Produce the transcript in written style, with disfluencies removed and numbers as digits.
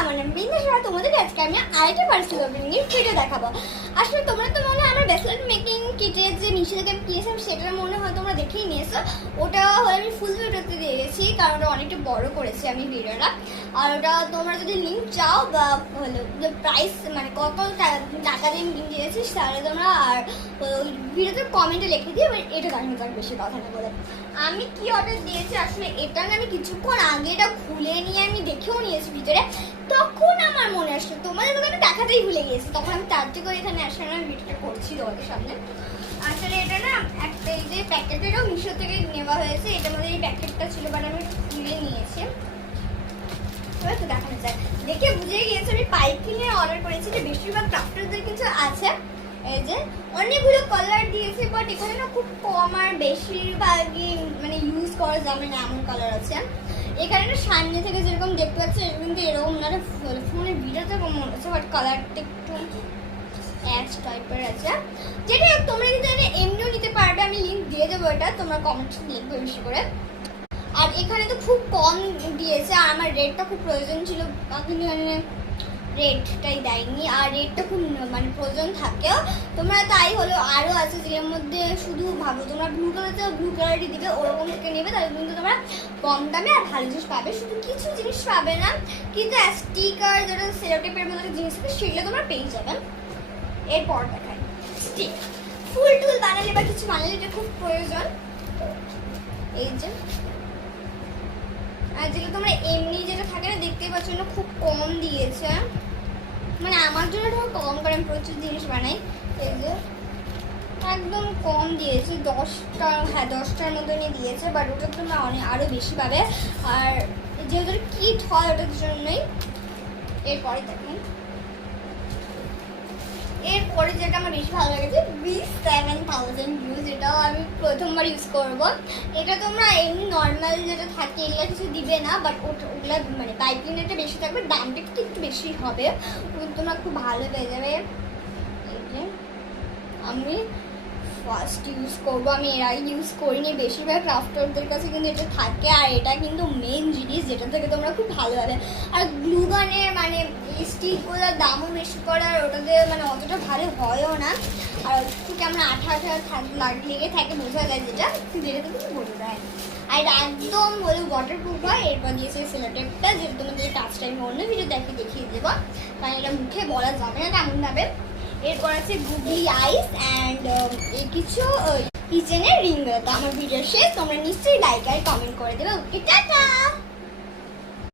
আমার নাম বিন্দাস। তোমাদের আজকে আমি আরেকটা পার্সেল ওপেনিং এর ভিডিও দেখাবো। আসলে তোমরা তো মনে হয় আমার ব্রেসলেট মেকিং কিটের যে মিশো থেকে আমি কিনেছিলাম সেটার মনে হয় তোমরা দেখেই নিয়েছো। ওটা হলে আমি ফুল ভিডিওতে দিয়ে গেছি, কারণ ওটা অনেকটা বড় করেছি আমি ভিডিওটা। আর ওটা তোমরা যদি লিঙ্ক চাও বা হলো যে প্রাইস মানে কত টাকা দিয়ে আমি লিঙ্ক দিয়েছি তাহলে তোমরা আর ভিডিওতে কমেন্টে লিখে দিও। এটা দেখানো যাক, বেশি কথা না বলে আমি কি অর্ডার দিয়েছি। আসলে এটা না আমি কিছুক্ষণ আগে এটা খুলে নিয়ে আমি দেখেও নিয়েছি ভিতরে, তখন আমার মনে আসলো তোমাদের দোকানে দেখাতেই ভুলে গিয়েছি। তখন আমি তার থেকে এখানে আসার আমি ভিডিওটা করছি তোমাদের সামনে। আসলে এটা না একটা এই যে প্যাকেটেরও মিশো থেকে নেওয়া হয়েছে, এটার মধ্যে এই প্যাকেটটা ছিল বাট আমি খুলে নিয়েছি। এবার তো দেখানো যায়, দেখে বুঝে গিয়েছে আমি পাইকিনে অর্ডার করেছি। যে বেশিরভাগ ক্রাফটারদের কিছু আছে, এই যে অনেকগুলো কালার দিয়েছে বাট এখানে না খুব কম আর বেশিরভাগই মানে ইউজ করা যাবে না এমন কালার আছে। এখানে না সামনে থেকে যেরকম দেখতে পাচ্ছি কিন্তু এরকম না, ফোনের ভিডিওতে কম মনে হচ্ছে বাট কালারটা একটু অ্যাশ টাইপের আছে। যেটা তোমরা কিন্তু এটা এমনিও নিতে পারবে, আমি লিঙ্ক দিয়ে দেবো, এটা তোমরা কমেন্টে লিখবে বেশি করে। আর এখানে তো খুব কম দিয়েছে আর আমার রেটটা খুব প্রয়োজন ছিল, কিন্তু রেটটাই দেয়নি। আর রেটটা খুব মানে প্রয়োজন থাকেও তোমরা, তাই হলো আরও আছে যের মধ্যে শুধু ভাবো তোমরা ব্লু কালারই দিবে ওরকম থেকে নেবে, তাহলে কিন্তু তোমরা কম দামে আর ভালো জিনিস পাবে। শুধু কিছু জিনিস পাবে না, কিন্তু স্টিকার যেটা সেলোটেপের মতো জিনিস আছে সেগুলো তোমরা পেয়ে যাবে। এরপর দেখায় স্টিক, ফুল টুল বানালে বা কিছু বানালে এটা খুব প্রয়োজন। এই যে আর যেগুলো তোমরা এমনি যেটা থাকে না দেখতেই পাচ্ছ না, খুব কম দিয়েছে, মানে আমার জন্য কম করে আমি প্রচুর জিনিস বানাই। এই যে একদম কম দিয়েছে, 10টার মতনই দিয়েছে, বাট ওটার জন্য অনেক আরও বেশি পাবে। আর যেহেতু কিট হয় ওটার জন্যই। এরপরে দেখুন, এরপরে যেটা আমার বেশি ভালো লেগেছে B7000 ভিউজ, এটাও আমি প্রথমবার ইউজ করব। এটা তোমরা এমনি নর্মাল যেটা থাকে এগুলো কিছু দিবে না, বাট ওগুলো মানে পাইপিংটা বেশি থাকবে, দামটা একটু বেশি হবে, তোমরা খুব ভালো পেয়ে যাবে। এই যে আমি ফার্স্ট ইউজ করবো, আমি এর আগে ইউজ করিনি, বেশিরভাগ ক্রাফটারদের কাছে কিন্তু এটা থাকে। আর এটা কিন্তু মেন জিনিস যেটা থেকে তোমরা খুব ভালো হবে। আর গ্লু গানের মানে স্টিকগুলোর দামও বেশি করে, আর ওটাতে মানে অতটা ভালো হয়ও না। আর একটু কেমন আঠা লেগে থাকে, বোঝা যায় যেটা কিন্তু বোঝা যায়। আর এটা একদম হলো ওয়াটারপ্রুফ হয়। এরপর দিয়েছে সেলোটেপটা, যেটা তোমাদের টাচটা আমি অন্য ভিডিও দেখিয়ে দেবো, কারণ এটা মুখে বলা যাবে না তেমনভাবে। এরপর আছে গুগলি আইস অ্যান্ড কিছু কিচেনের রিং। তো আমার ভিডিও শেষ, তোমরা নিশ্চয়ই লাইক আর কমেন্ট করে দেবে। ওকে, টাটা।